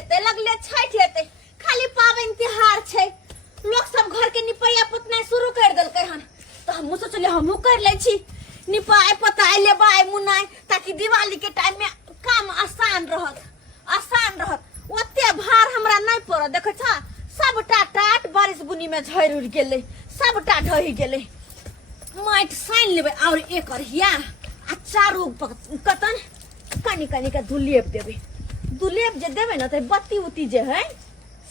एते लगले छठ एते खाली पावन त्योहार छे लोग सब घर के निपैया पुतनाई शुरू कर देलकै हन तो हम सोचले हमहु कर ले छी निपाय पताय लेबाय मुनाय ताकि दिवाली के टाइम में काम आसान रहत ओते भार हमरा नहीं पड़ देख छ सबटा टाट बारिश बुनी में झड़ उड़ गेले सबटा ढहि गेले माइट साइन लेबे और एक अरिया आ चारू कतन कानी कानी का दुलेप देबे दुलेप जे देबे ना त बत्ती उती जे है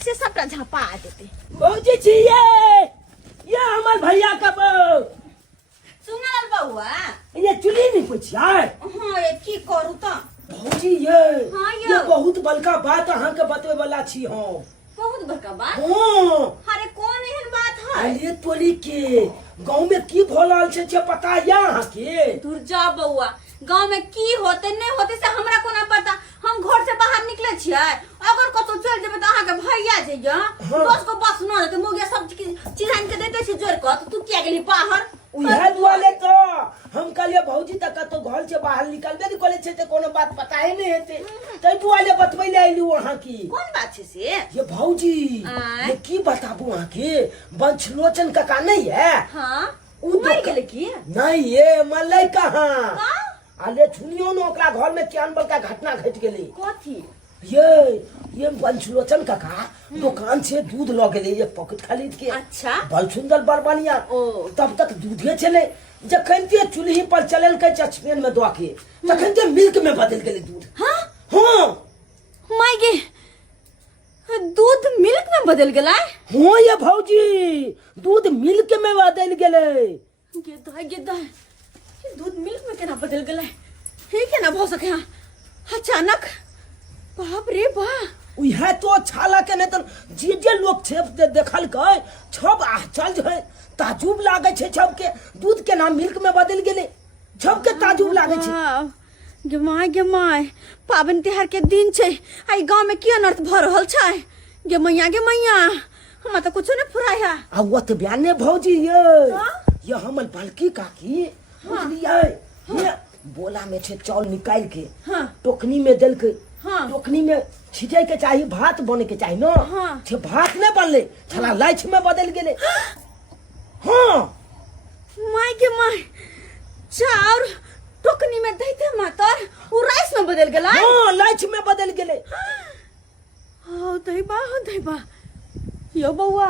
से सबटा झापा देते भौजी छी ये हमर भैया का बहू सुनल बउआ ये चुली नहीं पूछिया हां ये की करू त भौजी ये हाँ, ये बहुत बड़का बात अहाँ के बतवे वाला छी हम बहुत बड़का बात हां अरे कौन एहन बात है अरे तोली के गांव में की भोलाल छे पता या अहाँ के दूर जा बउआ गांव में की होते नहीं होते से हमरा कोना पता हम घर से बाहर निकले छियै अगर कतो चल जेबे त अहाँ के भैया जइया दोस्त को बस न रहते मोगिया सब चीज आन के देते छी जोर क तू किया गेली बाहर उहे दुआले तो हम कहलिए भौजी तक तो घर से बाहर निकलबे नहीं करे छे त कोनो बात पता ही नहीं हेते तै दुआले बतबै ले आइलू अहाँ की कौन बात छे से ये भौजी ये की बताबू अहाँ के वंशलोचन काका नहीं है हां उ मर गेले की नहीं ये मल्लै कहां का आले सुनियो न ओकरा घर में केहन बड़का घटना घट गेली कथी ये वंशलोचन काका दुकान से दूध ल गेले एक पॉकेट खरीद के अच्छा बड़ सुंदर बड़ बढ़िया ओ तब तक दूधे चले जखन ते चूल्ही पर चलल के चचपेन में दो के तखन ते मिल्क में बदल गेले दूध हां हां माय गे दूध मिल्क में बदल गेला हां ये भौजी दूध मिल्क में बदल गेले गे दूध मिल्क में केना बदल गेला हे केना भ सके अचानक बाप रे बा उहे तो छाला के नहीं तो जे लोग छे देखल के छब आश्चर्य है ताजुब लागे छे छब के दूध के नाम मिल्क में बदल गेले छब के ताजुब लागे छे गे माय पावन त्योहार के दिन छे आई गांव में की अनर्थ भ रहल छे गे मैया हम त कुछ नहीं फुराय है आ वो तो बयाने भौजी ये हमर बलकी काकी बुझलिए ये बोला में छे चावल निकाल के टोकनी में दल के टोकनी में छिटे के चाहिए भात बने के चाहिए ना छे भात नहीं बनले छला लाइच में बदल गेले हां माय के माय चाउर टोकनी में दैते मातर उ राइस में बदल गेला हां लाइच में बदल गेले हो दैबा यो बउआ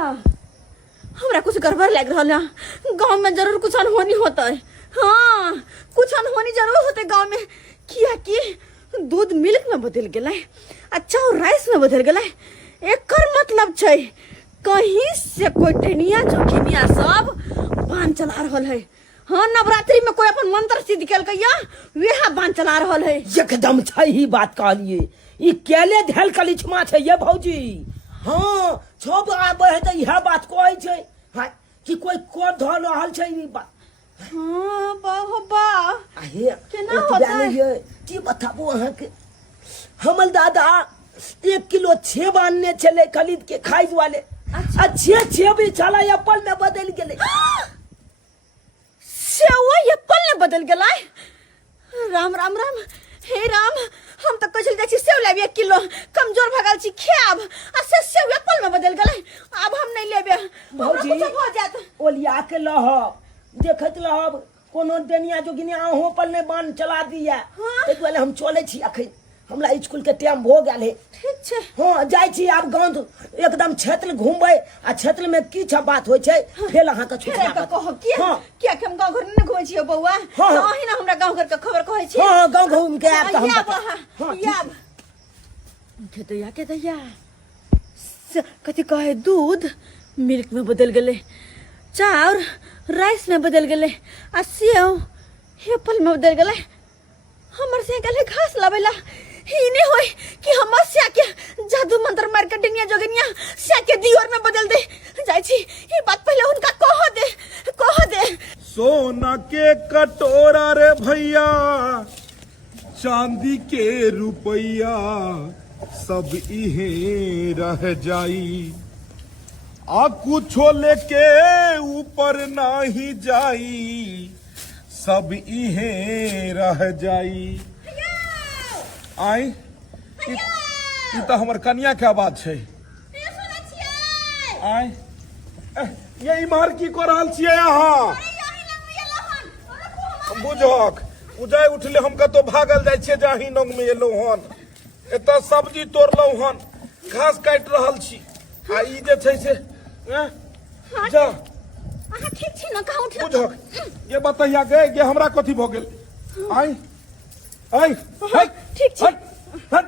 हमरा कुछ गड़बड़ लग रहल है गांव में जरूर कुछ अनहोनी होता है हाँ कुछ अनहोनी जरूर होते गांव में किया कि दूध मिल्क में बदल गेला अच्छा और राइस में बदल गेला एकर मतलब छै कहीं से कोई टेनिया जोखिनिया सब बांध चला रहल है हाँ नवरात्रि में कोई अपन मंत्र सिद्ध केलकै या वेहा बांध चला रहल है एकदम सही बात कहलिए ई केले धैल कलिछमा छै ये भौजी हां सब आबे है त यह बात कहै छै हां कि कोई को ध रहल छै ई बात हाँ बा आहे केना होता है ये की बताबू अहाँ के हमर दादा 1 किलो सेब आनने चले खरीद के खाई वाले अच्छा सेब चला एप्पल में बदल गेले सेब एप्पल में बदल गेला राम राम राम हे राम हम तो कचल जाइ छी सेब लेबे 1 किलो कमजोर भगल छी खाब आ से सेब एप्पल में बदल गेला अब हम नहीं लेबे भौजी कुछ हो जात ओलिया के लहब देखत रहब कोनो डेनिया जोगिनिया अहों पर ने बांध चला दिया ए दुआरे हम चले छी अखन हमरा स्कूल के टाइम हो गेल है ठीक छै हां जाय छी आब गांव एकदम क्षेत्र घूमबै आ क्षेत्र में की छ बात होय छै फेर अहाँ के फेर का कह किया कि हम गांव घर न घुमै छियै बौआ अहीं ना हमरा गांव घर के खबर कहै छी हां गांव घूम के आब त हम याब के दैया कथि कहे दूध मिल्क में बदल गेले चाउर राइस में बदल गेले आ सेव एप्पल में बदल गेले हमर से गले घास लावेला ही नहीं होय कि हमर से के जादू मंत्र मार के डनिया जोगनिया से के दियोर में बदल दे जाय छी ई बात पहले उनका कह दे सोना के कटोरा रे भैया चांदी के रुपैया सब इहे रह जाई आ कुछो लेके ऊपर नाही जाई सब इहे रह जाई आई ई तो हमर कन्या के आवाज छै। ये सुनै छियै? आय ये इम्हर की कर रहल छियै अहाँ? अरे यही लग में एलो हन। अरे को हम बुझक उजाय उठले हम कतो भागल जाय छियै जाही नंग में एलो हन। एतऽ सब्जी तोड़लौ हन, घास काट रहल छी। आ ई जे छै से जा अहाँ ठीक छी न? कहाँ उठल? बुझक ये बतैया गए कि हमरा कथी भ गेल? आय आय हट ठीक छी। हट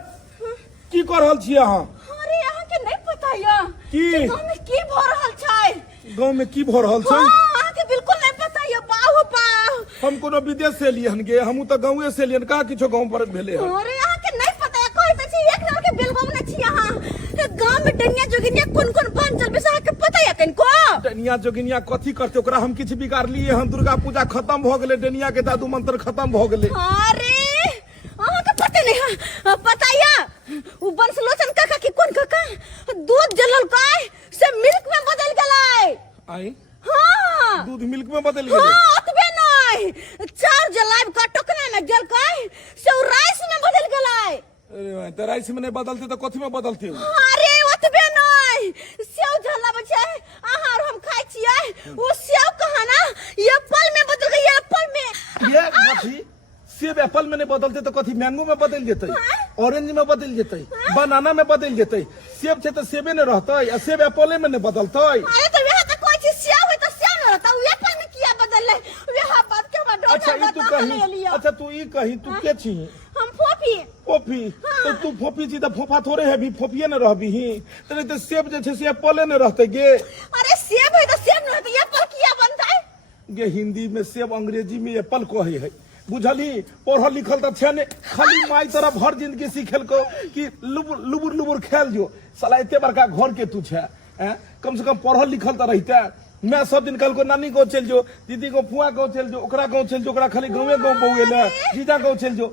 की कर रहल छी अहाँ? अरे अहाँ के नहीं पता या की? गांव में की भ रहल छै? गांव में की भ रहल छै? हां अहाँ के बिल्कुल नहीं पता या। बाहु बा हम कोनो विदेश से एलियन गे, हमू तो गांवे से एलियन। का किछो गांव पर भेले है? अरे अहाँ के नहीं पता या। कहै त छी एक नंबर के बेलगाम में छी अहाँ। गांव में डनिया जोगिनिया कोन-कोन बन चल बे अहाँ के पता या कनको? डनिया जोगिनिया कथी करते? ओकरा हम किछ बिगाड़ लिए हन। दुर्गा पूजा खत्म भ गेले, डनिया के जादू मंत्र खत्म भ गेले। अरे अहाँ के पता नहीं है? पता या उ बंसलोचन काका की कोन काका दूध जलल काय से मिल्क में बदल गेलै। आई हां दूध मिल्क में बदल गेले। हां ओतबे नहीं, चार जलाब का टोकना में गेल काय से उ राइस में बदल गेलै। अरे भाई तो राइस में नहीं बदलते तो कथी में बदलते? अरे ओतबे नहीं, सेव जलाब छै आहार हम खाइ छियै। वो सेव कहा ना एप्पल में बदल गई। एप्पल में ये कथी? सेब एप्पल में नहीं बदलते तो कथी मैंगो में बदल जेतै, ऑरेंज में बदल जेतै, बनाना में बदल जेतै। सेब छै तो सेबे ने रहतै, आ सेब एप्पले में नहीं बदलतै। अरे तो वह तो कोई चीज सेव है तो सेव न रहता। वो एप्पल में किया बदल है? वह बात के बाद अच्छा ई तू कही, अच्छा तू ई कही तू के छी? हम फोफी। फोफी? तो तू फोफी छी तो फोफा थोड़े है भी, फोफिए न रहबी ही। तो सेब जे छै से एप्पले ने रहतै गे। अरे सेब है तो सेब न रहता, एप्पल किया बनता है? गे हिंदी में सेब, अंग्रेजी में एप्पल कहे है। बुझली? पढ़ल लिखल तो छे ने, खाली माई तरह भर जिंदगी सिखेल को कि लुबुर लुबुर लुबुर खेल जो। साला एते बड़का घर के तू छे, कम से कम पढ़ल लिखल तो रहते। मैं सब दिन कल को नानी गाँव चल जो, दीदी को फुआ गाँव चल जो, ओकरा गाँव चल जो, ओकरा खाली गाँवे गाँव बउएला, जीजा गाँव चल जो।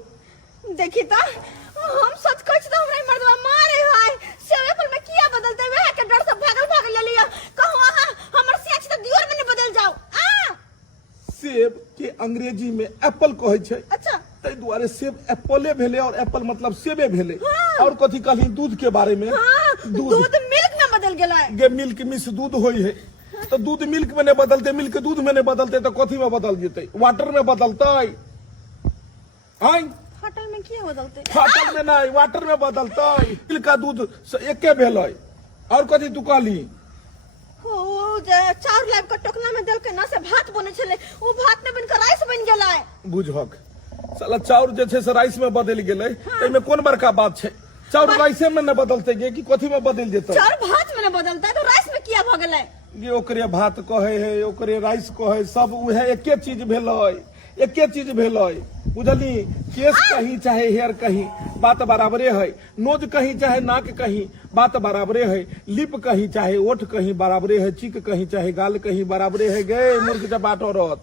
देखी तो हम सच कहै छी तो हमरा मर्दवा मारे है। सेब एप्पल में किया बदलते? वह के डर से भागल भागल ले लिया। कहू अहाँ हमर से छी तो दियोर में नहीं बदल जाओ। सेब के अंग्रेजी में एप्पल कहे छै। अच्छा तै दुआरे सेब एप्पले भेले और एप्पल मतलब सेबे भेले। और कथी कहली? दूध के बारे में। दूध मिल्क में बदल गेलै। गे मिल्क मिस दूध होई है तो दूध मिल्क में नहीं बदलते, मिल्क दूध में नहीं बदलते तो कथी में बदल जेते? वाटर में बदलते। आई होटल में किया बदलते? वाटर में नहीं, वाटर में बदलते। मिल्क का दूध एके भेलै। और कथी तू कहली? ओ चार लाख का टोकना में दल के ना से भात बने छले, वो भात में बनकर राइस बन गेलै। बुझक साला चाउर जे छै से राइस में बदल गेलै। एमे कोन बड़का बात छै? चाउर राइसे में न बदलते गे कि कथी में बदल जेतै? चाउर भात में न बदलता तो राइस में किया भ गेलै? गे ओकरे भात कहे है, ओकरे राइस कहे, सब उहे एके चीज भेलै, एके चीज भेलै। बुझली? केस कहीं चाहे हेयर कहीं बात बराबरे है, नोज कहीं चाहे नाक कहीं बात बराबरे है, लिप कहीं चाहे ओठ कहीं बराबरे है, चिक कहीं चाहे गाल कहीं बराबरे है। गे मूर्ख जब बात औरत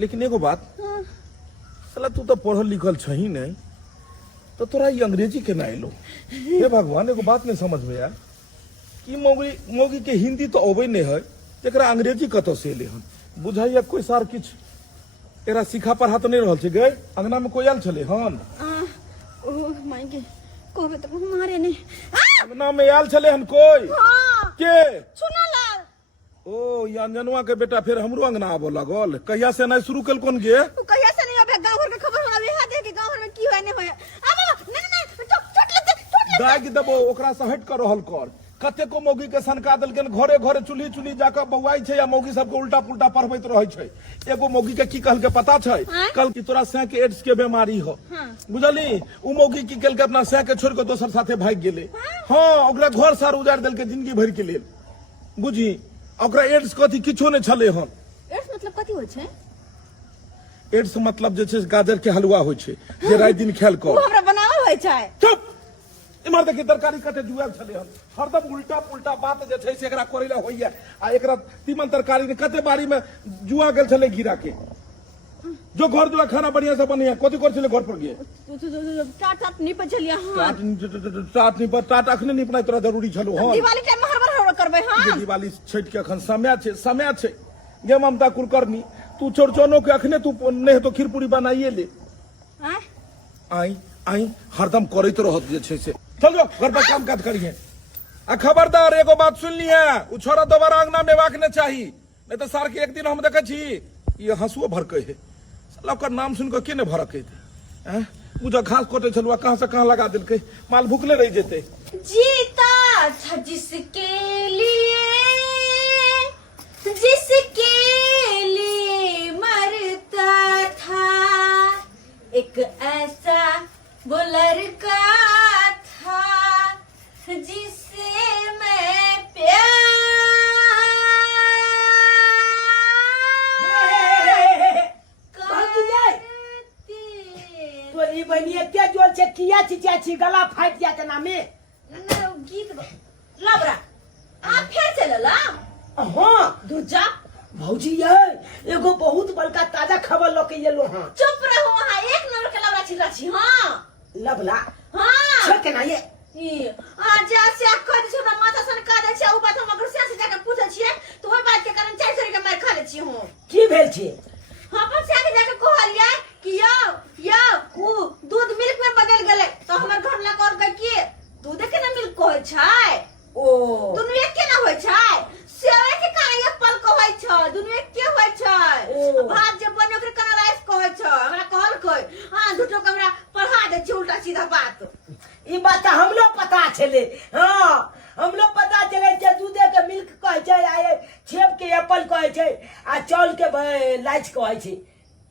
लेकिन एगो बात, साला तू तो पढ़ल लिखल छही नहीं तो तोरा ये अंग्रेजी के ना एलो? हे भगवान एगो बात नहीं समझ में यार, कि मौगी के हिंदी तो अबे नहीं है, तेकरा अंग्रेजी कत से एले हन? बुझाइया कोई सार किछ एरा सिखा पढ़ा तो नहीं रहल छै। गए अंगना में कोई आयल छले हन? ओ माय गे कहबे तो मारे नहीं। अंगना में आयल छले हन कोई? हां के? सुनलाल। ओ ये अंजनवा के बेटा फिर हमरो अंगना आबो लागल। कहिया से नहीं शुरू कल कोन गे? कहिया से नहीं अबे गांव घर के खबर हमरा बिहा दे के गांव घर में की होय नहीं होय। अब नहीं चोट लग दाग देबो ओकरा से हट कर रहल कर। कते को मौगी के सनका देलकन, घरे घरे चुल्ही चुल्ही जाकर बौआई छै, या मौगी सबके उल्टा पुल्टा पढ़बैत रहे छै। एगो मौगी के की कहल के पता छै? कल की तोरा सह के एड्स के बीमारी हो। बुझली? उ मौगी की कल के अपना सह के छोड़ के दोसर साथे भाग गेले। हां ओकरा घर सार उजाड़ देलके जिंदगी भर के लेल। बुझी? ओकरा एड्स कथी किछो नहीं छले हन। एड्स मतलब कथी होय छै? एड्स मतलब जे छै गाजर के हलवा होय छै जे रात दिन खेल कर। वो हमरा बनावल होय छै। चुप! इमहर देखी तरकारी कते जुआल छले हन। हरदम उल्टा पुल्टा बात जे छै से एकरा करैला होइया। आ एकरा तीमन तरकारी कते बारी में जुआ गेल छले गिरा के। जो घर दुआ खाना बढ़िया से बनिया कथी कर छले घर पर गे? टाट निपै छलिए। हां टाट अखने निपनाइ तोरा जरूरी छलो। हां दिवाली टाइम में हर करबै। हां दिवाली छठ के अखन समय छै। गे ममता कुलकर्णी तू चौरचनो के अखने तू नहीं तो खीर पूरी बनाइए ले। आई हरदम करैत रहत जे छै से। चल जाओ घर पर काम काज करिए। आ खबरदार एगो बात सुन लिया, उ छोरा दोबारा अंगना में वाक ने चाही, नहीं तो सार के एक दिन हम देखे छी ये हंसुओ भरके है। साला ओकर नाम सुन के ने भरके थे। मुझे घास कोटे चलुआ कहाँ से कहाँ लगा दिलके, माल भूखले रह जेते। जीता था जिसके लिए मरता था, एक ऐसा वो लड़का था जिसे मैं तोरी बनिए क्या जोर से किया चाची गला फाट जाता ना में गीत लबरा आप फिर चलला। हाँ दूजा भौजी ये एगो बहुत बड़का ताजा खबर लोके ये लो। हाँ चुप रहो, हाँ एक नंबर के लबरा छिला छी। हाँ लबला हाँ छके ना ये आज से कह दे छोरा माथा सन कह दे छै, उ बात हम अगर से जाके पूछै छियै तो ओइ बात के कारण 400 के मार खा ले छी हूं। की भेल छी? हां पर से जाके कहलियै कि यो उ दूध मिल्क में बदल गेलै, तो हमर घर ला कॉल कर के दूध के ना मिल्क कहै छै। ओ दुनु एक के ना होय छै, सेवे के काहे एप्पल कहै छै, दुनु एक के होय छै। भात जे बने ओकरे कना राइस कहै छै, हमरा कहल कह। हां झूठो के हमरा पढ़ा दे छी उल्टा सीधा बात। ई बात हम लोग पता चले। हाँ हम लोग पता चले जे दूधे के मिल्क कहे छै, आ सेब के एप्पल कहे छै, आ चावल के लाइच कहे छै।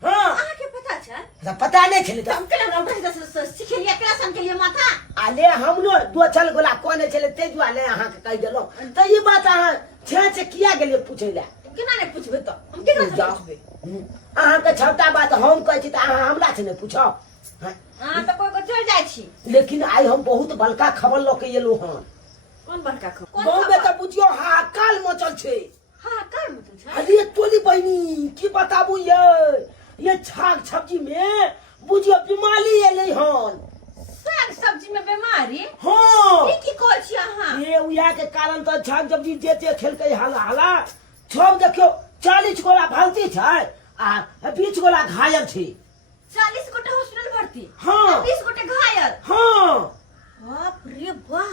हाँ अहाँ के पता छै? पता नहीं चले। हम के ना उठा से सिखेलिया क्लासन के लिए माथा। आले हम लोग दो चल गोला कोने चले ते दुआले अहाँ के कह देलो। तो ई बात अहाँ छे से किया गेलिए पूछे ला? केना ने पूछबे तो हम केना से पूछबे? अहाँ के छोटा बात हम कहै छी त अहाँ हमरा से ने पूछो। हां तो कोई को चल जाय छी, लेकिन आई हम बहुत बड़का खबर लके एलो हन। कौन बड़का खबर? गांव में त बुझियो हाकाल मचल छै। हां कर मतलब छै। अरे तोली बहिनी की बताबू ये छाग सब्जी में बुझियो बीमारी एलै हन। साग सब्जी में बीमारी? हाँ की कहै छी अहाँ? ये उया के कारण तो छाग सब्जी देते खेलकै हाला हाला। सब देखियो 40 गोला भर्ती छै आ 20 गोला घायल छै। 40 गोटे हॉस्पिटल भर्ती, हाँ 20 गोटे घायल। हाँ बाप रे वाह,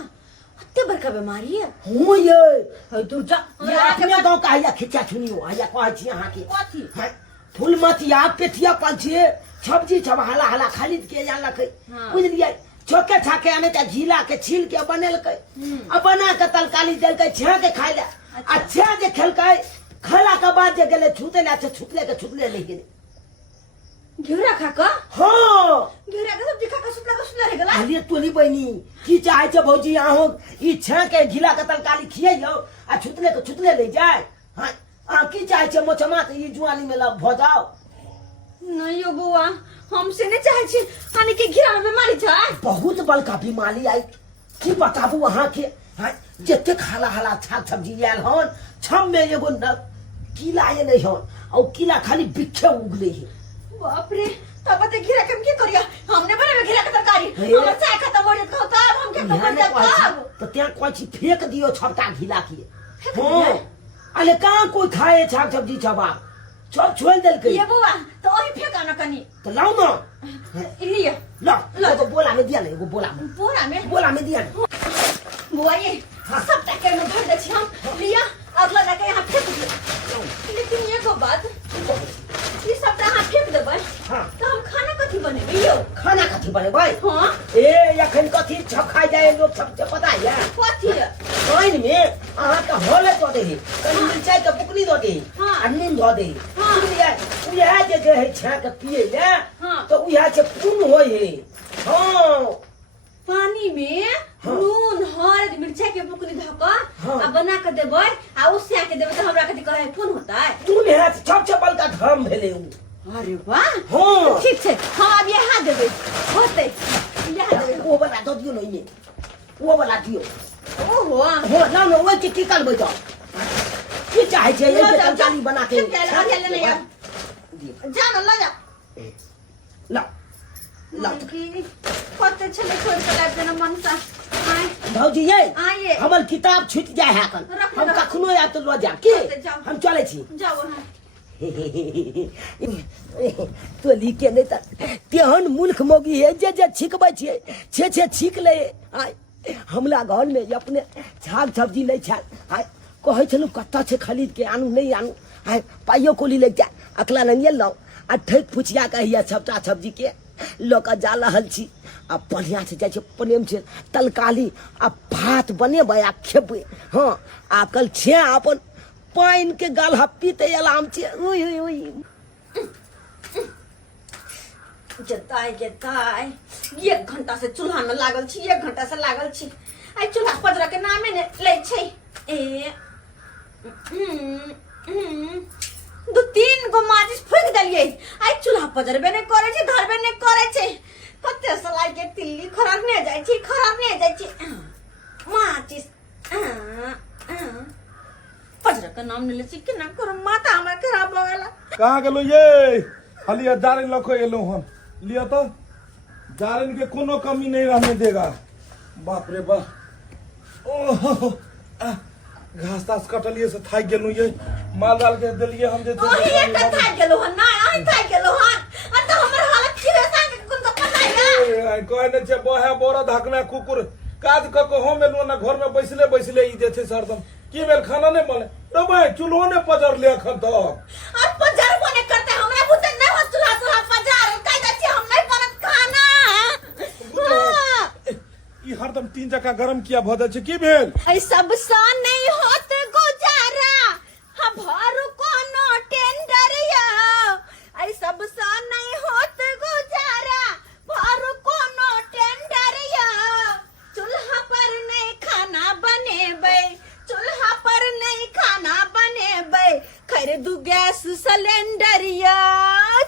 अत्ते बड़का बीमारी है। हो ये है दूजा ये अपने गांव का या खिच्चा छुनियो आया कहै छी अहाँ के कथी? फूल मतिया पेठिया पंछी सब्जी सब हाला हाला खरीद के या लकै। हाँ। बुझलियै छोके छाके आने त झीला के छील के बनेलकै, आ बना के तरकारी देलकै छे के खाइ ले। अच्छा जे खेलकै खाला के बाद जे गेले छूते ले छूतले ले गेले। घेरा खा का? हाँ घेरा के सब्जी खा का सुतला रह गेला। अरे तोली बहिनी की चाहे छै भौजी अहाँ ई छे के घिला के तरकारी खियैयो आ छूतले ले जाय। हां आ की चाहे छै मोचमा ई जुआली में लग भ जाओ। नहीं यो बुआ, हमसे नहीं चाहे छी हानि के घेरा में बीमारी छै। बहुत बड़का बीमारी आई की बताबू अहाँ के। जते खाला हाला छाग सब्जी आयल हन छम में एगो कीला ये नहीं हन, और कीला खाली बिखे उगले है। बाप रे, तब ते घेरा के हम की करिया? हमने बनावे घेरा के तरकारी, हे। हमर चाय खत्म हो जात तब हम के पकड़ जाब। तो त्या कोई चीज फेंक दियो छपटा घिला के। फेंक हां दियो? अरे कहां कोई खाए छाग सब्जी छबा सब छोड़ देलकै। ये बुआ तो वही फेंका न कनी। तो लाओ ना लिया ला एगो बोला में दिया ना, एगो बोला में दिया ना। बुआ ये सब टके में भर दे छी हम। लिया अगला जाके यहाँ फेंक दे। लेकिन ये को बात ये सब यहाँ फेंक देबै हाँ। तो हम खाना कथी बनेबै यो? खाना कथी बनेबै? हां ए अखन कथी छखाई जाए लोग सब पता है कथी? पानी में अहाँ के हॉले दो दे, कनी मिरचाई के बुकनी दो दे, हाँ। आ नींद दो दे। हाँ। उहे जे है छा के पिए ले हाँ। तो उहे से खून होय है। हां पानी में हाँ। नून हल्दी मिर्चाई के बुकनी धक हाँ। आ बना के देबै आ उससे आके देबै तो हमरा कथी कहे खून होतै? तू ने हाथ छप छपल का धर्म भेले उ। अरे वाह, हां ठीक छै हम अब यहाँ देबै होतै। यहाँ देबै वो वाला दो दियो नहीं, वो वाला दियो। ओहो हो ना ना वो के टिकल बजा की चाहे छै ये तरकारी बना के जान ल जा ला ला की पत्ते छले छोड़ के लाग देना मन सा। आय भौजी ये आइए। हमर किताब छूट जाए है कन रख हम दो। कखनो या तो लो जा के जाओ। हम चले छी। जाओ हां तो लिखे नहीं था तेहन मुल्क मोगी है जे जे छिकबै छियै छे छिक ले आय हमला घर में अपने साग सब्जी नहीं छाल आय कहै छलु कत्ता से खरीद के आनू नहीं आनू आय पाइयो कोली ले जा अकला नहीं लाओ आ ठेक पुछिया कहिया सबटा सब्जी के लोक जा रहल छी आ बढ़िया से जाय प्रेम से तलकाली आ भात बनेबै आ खेबै हाँ आ कल छे अपन पाइन के गाल पीते अलाम छे ओई ओई ओई जताय 1 घंटा से चूल्हा में लागल छी 1 घंटा से लागल छी आई चूल्हा पजरा के नामे ने ले छै ए 2-3 गो माचिस फूक देलिए आई चूल्हा पजरबे ने करे छै धरबे ने करे छै कते सलाई के तिल्ली खराब ने जाय छै माचिस पजरा का नाम ने ले छी केना कर माथा हमरा खराब हो गेला कहाँ गेलो ये खाली जारन लखो एलो हम लिया तो जारन के कोनो कमी नहीं रहने देगा बाप रे बाप ओह घास तास कटलिए से थाक गेलु ये माल डाल के देलिए हम जे ओही त थाक गेलो हन ना ओही थाक गेलो हन आ त हमर हालत की है सांग कोन का पता है कोई ने जे बोहे बोरा धकना कुकुर काज क के हम एलु ना घर में बैसले ई जे छै सरदम की बेल खाना नहीं बने रे भाई चूल्हो ने पजर ले अखन तक अब पजर कोने करते हमरा बुझे नहीं हो चूल्हा पजर कह दै छी हम नहीं बनत खाना ई हरदम 3 जगह गरम किया भ जाय छै की भेल ऐ सब सा नहीं होत गुजारा भर कोनो टेंडर या ऐ सब सा नहीं होत गुजारा भर कोनो टेंडर या चूल्हा पर नहीं खाना बनेबै चूल्हा पर नहीं खाना बनेबै खरीदू गैस सिलेंडर या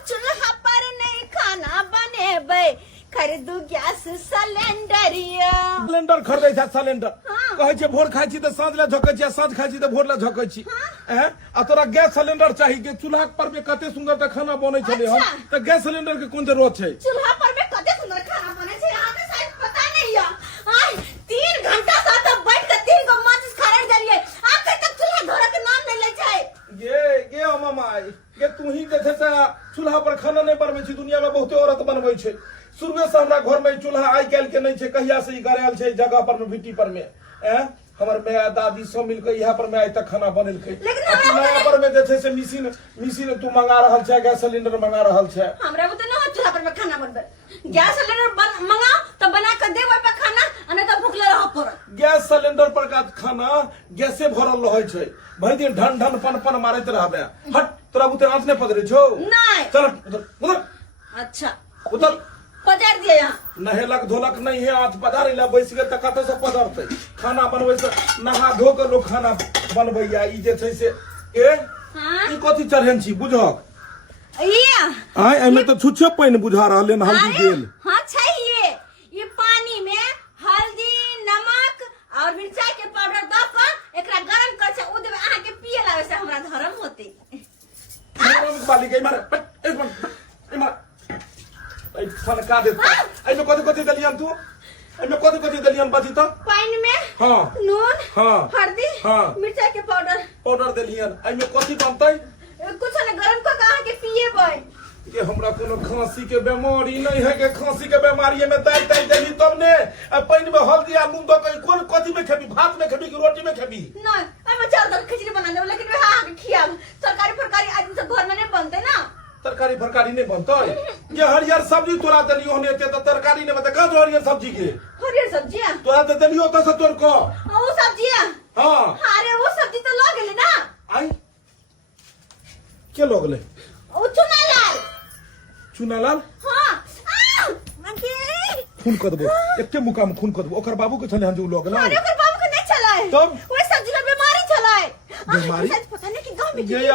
चूल्हा पर नहीं खाना बनेबै खरीदू गैस सिलेंडर या सिलेंडर खरीदै छै सिलेंडर कहै छै भोर खाइ छी त साँझ ले झोकै छी साँझ खाइ छी त भोर ले झोकै छी आ तोरा गैस सिलेंडर चाही के चूल्हा पर में कते सुंदर त खाना बनै छले हम त गैस सिलेंडर के कोन जरूरत छै चूल्हा पर में कते सुंदर खाना बनै छै अहाँ के शायद पता नहीं या आय 3 घंटा से त बैठ के 3 गो माचिस खरीद देलिए आखिर तक चूल्हा धोरे के नाम नहीं ले छै गे मामा ये तू ही जे छै से चूल्हा पर खाना नहीं बनबै छी दुनिया में बहुते औरत बनबै छै शुरुए से हमरा घर में चूल्हा आई काल के नहीं छै कहिया से ई गरायल छै जगह पर में भिटी पर में हमर माय दादी सब मिल के यहाँ पर में आज तक खाना बनेलकै नया पर में जे छै से मशीन तू मंगा रहल छै गैस सिलेंडर मंगा रहल छै हमरा बुते न चूल्हा पर में खाना बनबै गैस सिलेंडर मंगाओ त बना के देबै पे खाना आ नहीं त भूखले रह पड़त गैस सिलेंडर पर का खाना गैसे भरल रहै छै भरि दिन ढन पन मारैत रहबे हट तोरा बुते आंच नहीं पदरे छौ नहीं चल उधर अच्छा उधर पजार दिए यहाँ नहेलक धोलक नहीं है आंच पधार ला बैस गेल त कत से पधरते खाना बनबै से नहा धो के लोग खाना बनबैया ई जे छै से ई कथि चढ़ेन छी बुझक आय एमे त छुछे पानी बुझा रहले न हल्दी देल हां छै ये पानी में हल्दी नमक और मिर्चाई के पाउडर द के एकरा गरम कर से उ देबे अहाँ के पिए लागे से हमरा धर्म होते गरम बाली के मारे एक मिनट मार आई फनका दे आई में कथि दलियन तू आई में कथि दलियन बाजी त पानी में हां नून हां हल्दी हां मिर्चाई के पाउडर दलियन आई में कथि बनतै कुछ न गरम क के अहाँ के पिएबै ये हमरा कोनो खांसी के बीमारी नहीं है के खांसी के बीमारी में दाई देली तब ने पानी में हल्दी आ नून द के कोन कथि में खेबी भात में खेबी कि रोटी में खेबी नहीं मैं चार दाल खिचड़ी बना देब लेकिन हाँ के खियाब तरकारी आदमी से घर में नहीं बनते ना तरकारी फरकारी नहीं बनता ये हरियर सब्जी तोरा दलियो ने ते तरकारी नहीं बनता का हरियर सब्जी के हरियर सब्जियां तोरा ते दलियो त से तोर को वो सब्जियां हां अरे वो सब्जी तो लग गेले ना आई के लोग ले ओ चुनालाल हां मंगे खून कर देबो एके मुका में खून कर देबो ओकर बाबू के छले हम जो लोग ना अरे ओकर बाबू के नहीं चलाए तब वो सब्जी में बीमारी चलाए बीमारी पता नहीं कि गांव में ये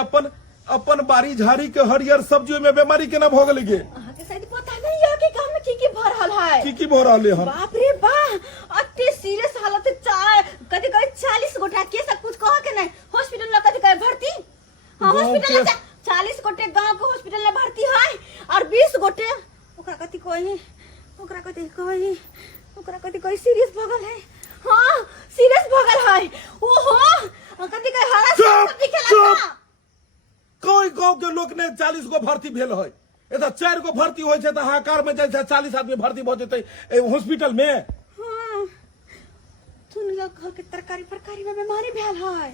अपन बारी झाड़ी के हरियर सब्जियों में बीमारी केना भ गेल गे के शायद पता नहीं है कि गांव में की भर रहल है की भ रहले हम बाप रे बाप अति सीरियस हालत है कभी 40 गोटा के सब कुछ कह के नहीं हॉस्पिटल में कभी भर्ती हां हॉस्पिटल में 40 गोटे गांव के हॉस्पिटल में भर्ती है और 20 गोटे ओकरा कथि कोई सीरियस भगल है हां सीरियस भगल है ओहो कथि कहे हरा सब दिखेला कोई गांव के लोग ने 40 गो भर्ती भेल है एतऽ 4 गो भर्ती होइ छै तऽ हाहाकार में जाइ छै 40 आदमी भर्ती भऽ जेतै हॉस्पिटल में। हाँ सुन लो घर के तरकारी फरकारी में बीमारी भेल है।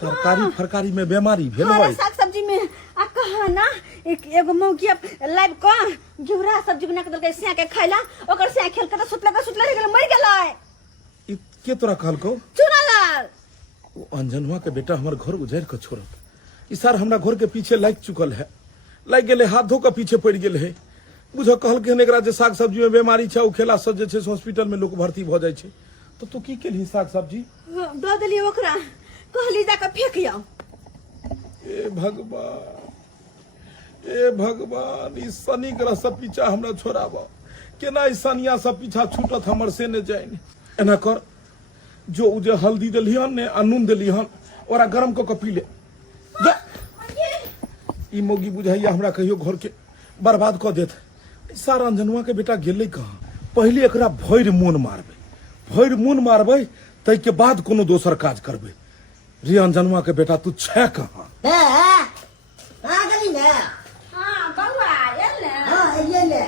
तरकारी फरकारी में बीमारी भेल हरा है। साग सब्जी में आ कहा ना एगो मौगी लाइव का घिउरा सब्जी बना के देलकै सिया के खैला ओकर सिया खेल के सुतले रह गेल मर गेलै। ई के तोरा कहलकौ? चुनालाल ओ अंजनवा के बेटा हमर घर उजैर के छोड़त। ई सार हमरा घर के पीछे लाग चुकल है, लाग गेले हाथ धो के पीछे पड़ गेल है। बुझ कहलकै हन एकरा जे साग सब्जी में बीमारी छै ओ खेला से जे छै हॉस्पिटल में लोग भर्ती भ जाइ छै। तो तू की केलही साग सब्जी? दो देलिए ओकरा कहली जाके फेंक आओ। ए भगवान ई शनि ग्रह सब पीछा हमरा छोड़ाब। केना ई शनिया सब पीछा छूटत हमर से ने जाइन। एना कर जो उ जे हल्दी देलिहन ने आ नून देलिहन ओरा गरम क के पी ले। जा। ई मोगी बुझाइया हमरा कहियो घर के बर्बाद क देत। सारा अंजनवा के बेटा गेलै कहाँ? पहले एकरा भैर मोन मारबै तै के बाद कोनो दोसर काज करबै। रे अंजनवा के बेटा तू छै कहाँ? कहाँ गली ने? हां बउआ एले। हाँ ये ले।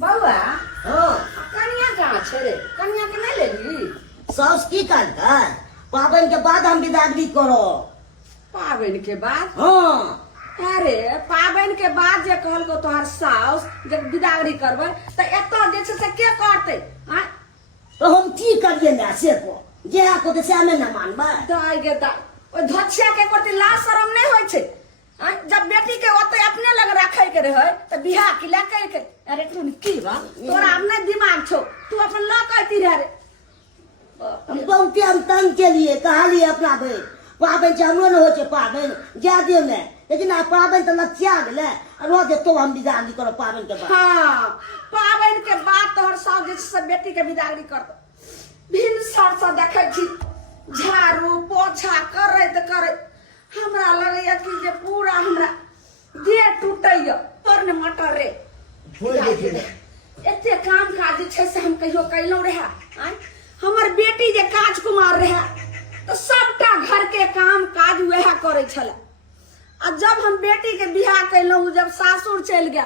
बउआ हाँ कनिया कहाँ छै रे? कनिया के नहीं लेली? साउस की करता? पाबन के बाद हम बिदागरी करो। पाबन के बाद? हाँ अरे पाबन के बाद जे कहलको तोहर साउस जब बिदागरी करबै त एतऽ जे छै से के करतै? हां तो हम की करिए ना से को जे को तो से में ना मानबा। दाई गे दाई ओ धछिया के कोती लाज शरम नहीं होय छै। जब बेटी के ओते अपने लग रखे के रहे त बियाह के ला के अरे तू की बा तोरा अपने दिमाग छौ तू अपन ल कहती रह रे। हम बहुते हम तंग के लिए कहा लिए अपना भाई पाबन जे हमरो न हो छै पाबन जा दियो ने लेकिन आ पाबन त लचिया गेले रो दे तो हम बिदागरी करो पाबन के बाद। हां पाबन के बाद तोहर साउस जे सब बेटी के बिदागरी करत भिन सरसा देखै छी झाड़ू पोछा करैत हमरा लगैया कि जे पूरा हमरा देह टूटैया तोर ने मटर रे एते काम काज जे छै से हम कहियो कैलौ रहे। हमर बेटी जे काज कुमार रहे तो सबटा घर के काम काज वह करे छले। आ जब हम बेटी के बियाह कैलौ जब सासुर चल गया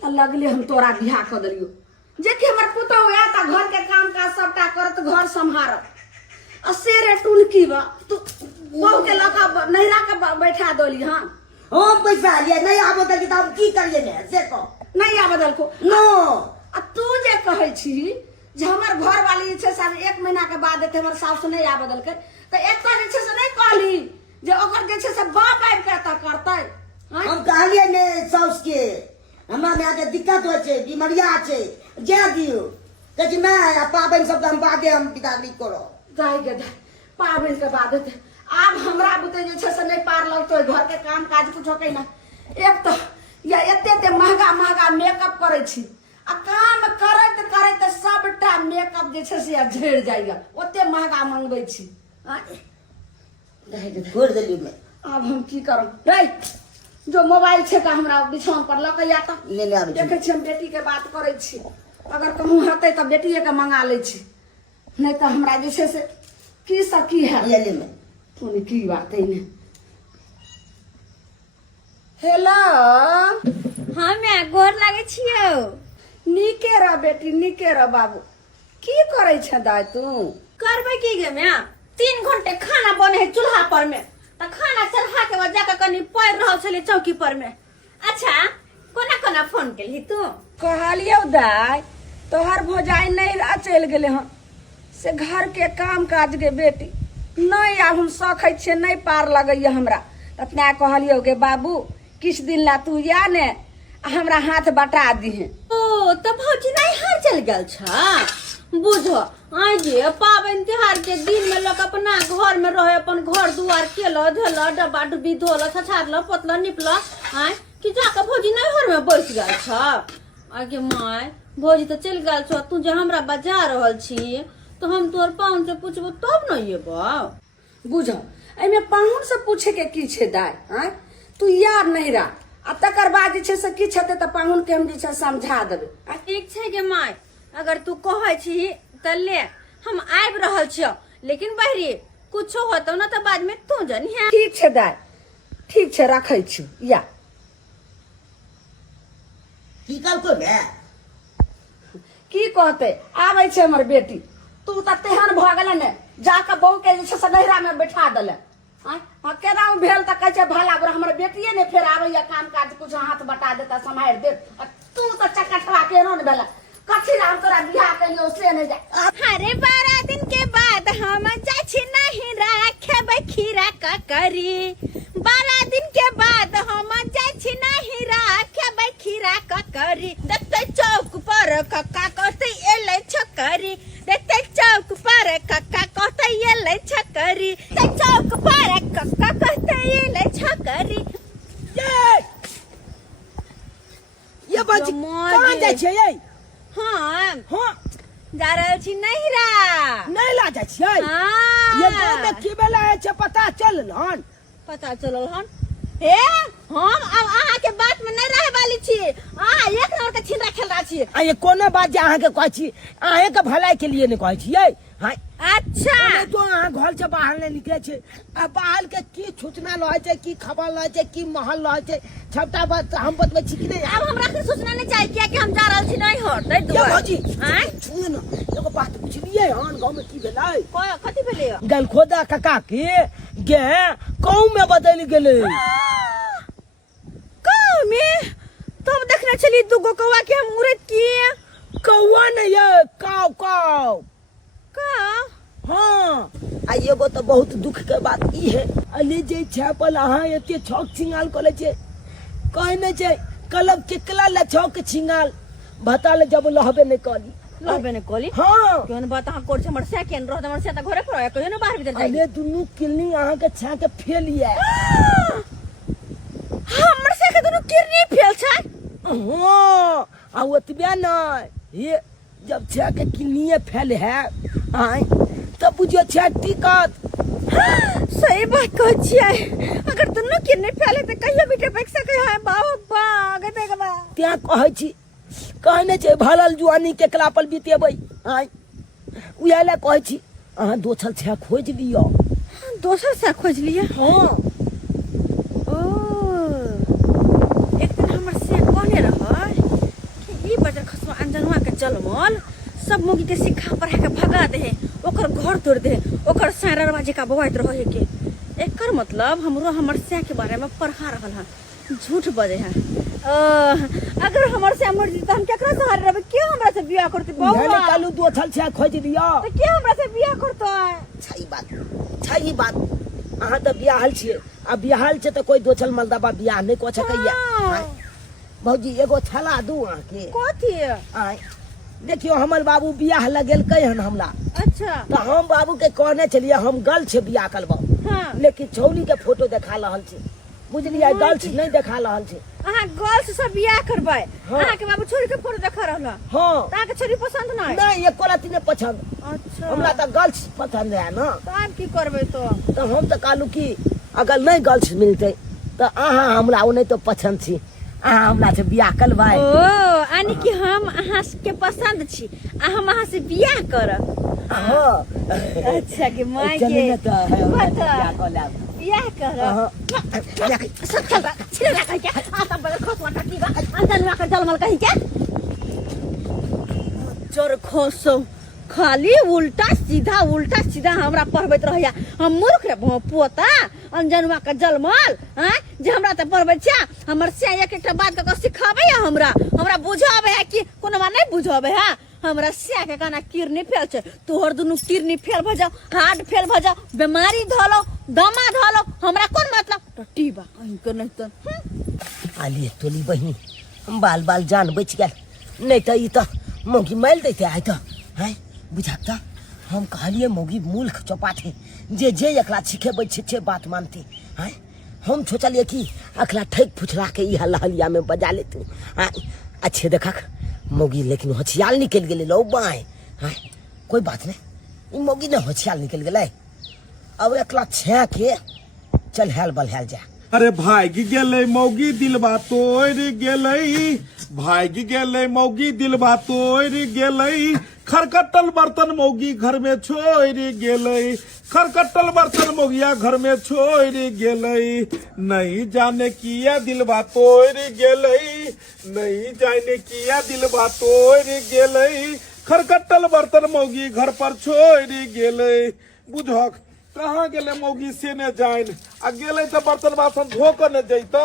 त लगले हम तोरा बियाह क देलियो जे कि हमर पुतौ है त घर के काम काज सबटा करत घर संभारत। आ सेरे टुलकी बा तू बहू के लका नैरा के बैठा दोली। हां हम पैसा लिए नहीं आबो त हम की करिए ने से को नहीं आ बदल को नो। आ तू जे कहै छी जे हमर घर वाली छै से 1 महीना के बाद एते हमर सास नहीं आ बदल के त एतऽ जे छै से नहीं कहली जे ओकर जे छै से बाप आबि के एतऽ करतै। हम कहलिए ने साउस के हमरा में आके दिक्कत हो छै बीमारिया छै जा दियो कह मैं पाबन सब हम बादे हम बिदागरी करो। दाई गे दाई पाबन के बाद एते आब हमरा बुते जे छै से नहीं पार लगतै घर के काम काज कुछ होकै ना। एक तो या एते महंगा मेकअप करे छी आ काम करैत सबटा मेकअप जे छै से झड़ जाइया ओते महंगा मंगबै छी। छोड़ देली मैं अब हम की करब रे जो मोबाइल छै का हमरा बिछौन पर लक या त ले ले आबे देखै छी हम बेटी के बात करै छी अगर कहूँ हेतै त बेटिए के मंगा लै छी नहीं तो हमरा जे छै से की सकी है ले ले मैं तूने की बात है ने। हेलो हाँ मैं गोर लागे छियो। नीके रह बेटी नीके रह बाबू की करे छ दाई तू? करबे की गे मैं 3 घंटे खाना बने है चूल्हा पर में त खाना चढ़ा के बाद जाकर कनी पैर रहल छले चौकी पर में। अच्छा कोना कोना फोन केली तू? कहलियो दाई तोहर भोजाई नहीं रा चल गेले हन से घर के काम काज के बेटी नहीं आब हम सकै छे नहीं पार लगैया हमरा ततना कहलियो गे बाबू किछ दिन ला तू या ने हमरा हाथ बटा दिहे। ओ त भौजी नहीं हार चल गेल छ बुझो आई जे पाबन त्योहार के दिन में लोग अपना घर में रहे अपन घर दुआर केलो धोलो डब्बा डुब्बी धोलो छछारलो पोतलो निपलो आई कि जाके भौजी नहीं घर में बैठ गेल छ। आगे माय भौजी तो चल गेल छ तू जे हमरा बजा रहल छी तो हम तोर पाहुन से पूछबो तब न येबो बुझो एमे पाहुन से पूछे के की छे दाई। हां तू यार नहीं रा आ तकर बाद जे छे से की छते त पाहुन के हम जे छे समझा देबे। आ ठीक छे गे माय अगर तू कहै छी त ले हम आइब रहल छियो लेकिन बहरी कुछो होतो न त बाद में तू जनी है। ठीक छे दाई ठीक छै रखै छी या की करतो ने की कहते आबै छै हमर बेटी तू तऽ तेहन भऽ गेलै ने जाके बहू के जे छै से नैहरा में बैठा देले केना भेल तऽ कहै छै भला बुरा हमर बेटिए ने फेर आबैया काम काज कुछ हाथ बटा देता सम्हारि दे तू तऽ चक्कठवा केहनो ने भेला कथी राम तोरा बियाह कहियो से नहीं जा अरे 12 दिन के बाद हम जाइ छी नहीं राखेबै खीरा ककरी 12 दिन के बाद हम जाइ छी नहीं राखेबै खीरा ककरी देखते चौक पर कक्का कहते एले छकरी देखते चौक पर कक्का कहते एले छकरी देखते चौक पर कक्का कहते एले छकरी ये बाजी कहाँ जाइ छै ये हाँ हाँ जा रहल छी नहिरा नहीं ला जाइ छै हाँ। ये गांव में की बेला है छै पता चलल हन पता चलल हन हे हम अब अहाँ के बात में नहीं रहे वाली छी अहाँ एक नंबर के छिंदरा खेल रहा छी आ ये कोना बात जे अहाँ के कहै छी अहे के भलाई के लिए ने कहै छियै हां अच्छा नहीं तो अहाँ घर से बाहर नहीं निकले छै आ बाहर के की सूचना लहै छै की खबर लहै छै की महल लहै छै छपटा बात हम बतबै छी कि नहीं अब हमरा के सूचना नहीं चाहिए क्या कि हम जा रहल छी नहीं हो तै ये दुआरे भौजी हैं सुनिए ना एगो बात बुझलिए हन गांव में की भेलै कोई कथि भेलै गलखोदा काका के गे गांव में बदल गेलै गाँव में तब देखने चली दुगो कौवा के हम उड़ैत किए कौआ नहीं है काव काव का हाँ आ एगो तो बहुत दुख के बात ई है अले जे छापल अहाँ एते छौक छिंगाल करे छे कहे नहीं छे कलब केकला ले छौक छिंगाल भताल जब लहबे नहीं कली लबे ने कोली हाँ केन बात अहाँ कोर हमर से केन रह हमर से त घरे पर कहियो न बाहर भीतर जाई अले दुनु किलनी अहाँ के छा के फेलिए हमर से के दुनु किरनी फेल छै हाँ आ ओतबे नहीं ये जब छा के किलनिए फेल है आय तब बुझियो छा टिकट सही बात कहै छियै अगर दुनु किरनी फेल त कहियो भी टपक सकै है बाबा गते गबा त्या कहै छी कहने छै भरल जुआनी केकला पर बीतेबै आय उहे ले कहै छी अहाँ दोछल छा खोज लियो दोसर से खोज लिए हाँ ओ एक दिन हमर से कहने रहै कि ई बजर खसवा अंजनवा के जलमल सब मुगी के सिक्का पर के भगा दे ओकर घर तोड़ दे ओकर साररवा जे का बवाइत रहे के एकर मतलब हमरो हमर से के बारे में पढ़ा रहल हन झूठ बजे है अगर हमर से मर जी त हम केकरा सहारे रहबे के हमरा से बियाह करते उहे ले बौआ कालू दोछल छा खोज लियो त के हमरा से बियाह करतै सही बात अहाँ तो बियाहल छियै आ बियाहल छै तो कोई दोछल मलदाबा बियाह नहीं कह सकैया आय भौजी एगो छला दू अहाँ के कथी आय देखियो हमर बाबू बियाह लगेलकै हन हमरा अच्छा तो हम बाबू के कहने चलिए हम गल छे बियाह करबो हां लेकिन छौली के फोटो देखा रहल छै बुझलिए गर्ल्स नहीं देखा रहल छै अहाँ गर्ल्स से बियाह करबै हाँ। अहाँ के बाबू छोरी के फोटो देखा रहल हाँ अहाँ के छोरी पसंद नहीं नहीं एको रति नहीं पसंद अच्छा हमरा तो गर्ल्स पसंद है ना तो आप की करबै तो हम तो कहलू कि अगर नहीं गर्ल्स मिलते तो अहाँ हमरा ओ नहीं तो पसंद छी अहाँ हमरा से बियाह करबै ओ यानी कि हम अहाँ के पसंद छी आ हम अहाँ से बियाह करब हाँ अच्छा के माय चलिए के ना तो बता। बियाह कर लेब बियाह करब सब चलता छिले ना कहि के आ तब बड़ा खोसवा टटी बा अंदर में कर जलमल कहि के चोर खोसो खाली उल्टा सीधा हमरा पढ़बैत रहैया हम मूर्ख रे पोता अंजनवा के जलमल हैं जे हमरा त पढ़बै छै हमर से एक बात के सिखाबै है हमरा बुझाबै है कि कोनो बात नहीं बुझाबै है हमरा से के गाना किरनी फेल छै तोहर दुनु किरनी फेल भ जाओ हार्ट फेल भ जाओ बीमारी धलो दमा धलो हमरा कोन मतलब टट्टी बा कहीं के नहीं त आलिए तोली बहिनी बाल बाल जान बच गेल नहीं तो ई तो मौगी माइल देते आय तो हैं बुझाता हम कहलिए मौगी मूर्ख चौपाटे जे एकला सिखेबै छे बात मानते हैं हम सोचलिए कि अखला ठैक फुचला के ई हल्ला में बजा लेते हैं अच्छे देखा मौगी लेकिन होशियार निकल गेले लो बाय हैं कोई बात नहीं ई मौगी ने होशियार निकल गेले अब एकला छे के चल हेल बल हेल जा अरे भागी गेले मौगी दिलबा तोड़ गेले, भागी गेले मौगी दिलबा तोड़ गेले, खरकटल बर्तन मौगी घर में छोड़ गेले, खरकटल बर्तन मौगिया घर में छोड़ गेले, नहीं जाने किया दिलबा तोड़ गेले, नहीं जाने किया दिलबा तोड़ गेले, खरकटल बर्तन मौगी घर पर छोड़ गेले। बुझक कहाँ गेले मौगी से ने जाइन आ गेले तो बर्तन बासन धो कर ने जैतै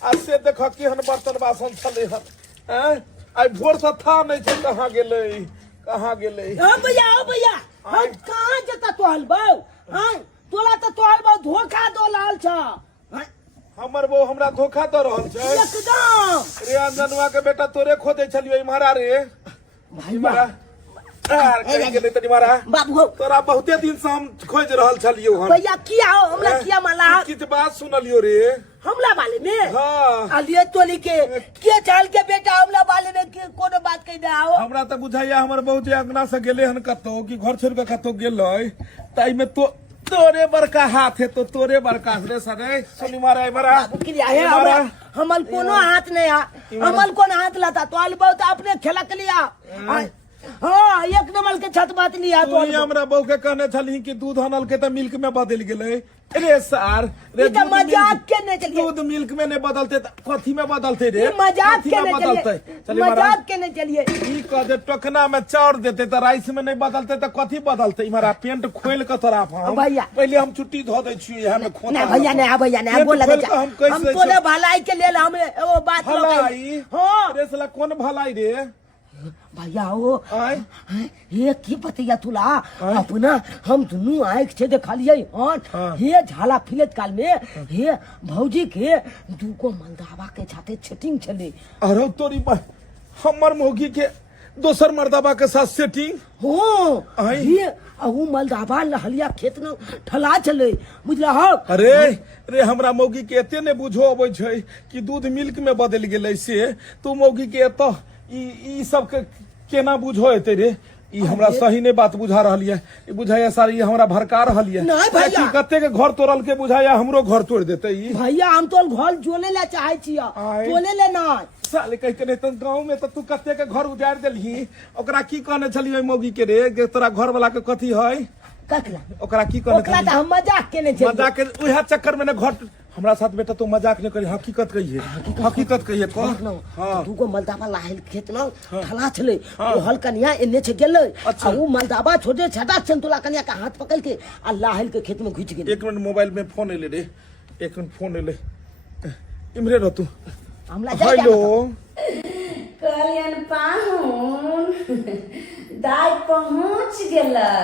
आ से देख केहन बर्तन बासन छले हन हैं आई भोर से था नहीं छै कहाँ गेले कहाँ गेले। ओ भैया हम कहाँ जता तोहल बौ हां तोला तो तोहल बौ धोखा दो लाल छ हमर बहू हमरा धोखा दे रहल छै एकदम। रे अंजनवा के बेटा तोरे खोजे छलियो इम्हरा रे भाई इम्हरा कहीं गेले तनी मारा बाबू हो तोरा बहुते दिन से हम खोज रहल छलियो हन भैया किया हो हमरा किया माला किछ बात सुनलियो रे हमला वाले में हाँ अलिए तोली के चाल के बेटा हमला वाले में कोनो बात कह दे आओ। हमरा तो बुझाइया हमर बहुत अंगना से गेले हन कतो कि घर छोड़ के कतो गेलै ताई में तो तोरे बड़का हाथ है तो तोरे बड़का रे सरे सुनी मारा मारा हमल कोनो हाथ नहीं आ हमल कोन हाथ लाता तो अल बहुत अपने खेला के लिया हाँ एक नंबर के छत बात लिया तो हमरा बहू के कहने छली कि दूध अनल के तो मिल्क में बदल गेले रे सार रे मजाक के नहीं चलिए दूध मिल्क में नहीं बदलते कथी में बदलते रे मजाक के नहीं चलिए मजाक के नहीं चलिए ई कह दे टोकना में चाउर देते तो राइस में नहीं बदलते तो कथी बदलते इमरा पेंट खोल के तोरा हम भैया पहले हम छुट्टी धो दे छी यहां में खोता नहीं भैया नहीं भैया नहीं बोल लगे हम तोरे भलाई के लेल हम वो बात भलाई हां रे साला कौन भलाई रे भैया वो ये की बतैया तुला अपना हम दुनू आँख से देखा लिये हे झाला फिलत काल में हे भौजी के दूगो मलदावा के साथे सेटिंग चले। अरे तोरी हमर मौगी के दोसर मर्दाबा के साथ सेटिंग हो ये अहू मलदावा लहलिया खेत न ठला चले बुझला हो। अरे रे हमरा मौगी के एते ने बुझो अबै छै कि दूध मिल्क में बदल गेलै से तू मौगी के एत ई सब के केना बुझो एते रे ई हमरा सही ने बात बुझा रहली है ई बुझाया सारी हमरा भड़का रहली है नहीं भैया कते के घर तोड़ल के बुझाया हमरो घर तोड़ देते ई भैया हम तो घर जोले ले चाहे छिया तोले ले ना साले कह के नहीं तो गांव में तो तू कते के घर उजाड़ देलही ओकरा की कहने छली मौगी के रे तोरा घर वाला के कथी है ककला ओकरा की कहने ओकरा त हम मजाक केने छै मजाक के उहा चक्कर में ने घर हमरा साथ बेटा तू मजाक न करी हकीकत कहिए हकीकत कहिए हां दूगो मलदावा लाहिल खेत न ठला छले ओ हल कनिया एने छ गेलै आ उ मलदावा छोटे छटा संतुला कनिया का हाथ पकड़ के आ लाहिल के खेत में घुस गेलै। एक मिनट मोबाइल में फोन एले रे एक मिनट फोन एले इमरे रह तू हमला हेलो कलियन पाहुन दाई पहुंच गेलै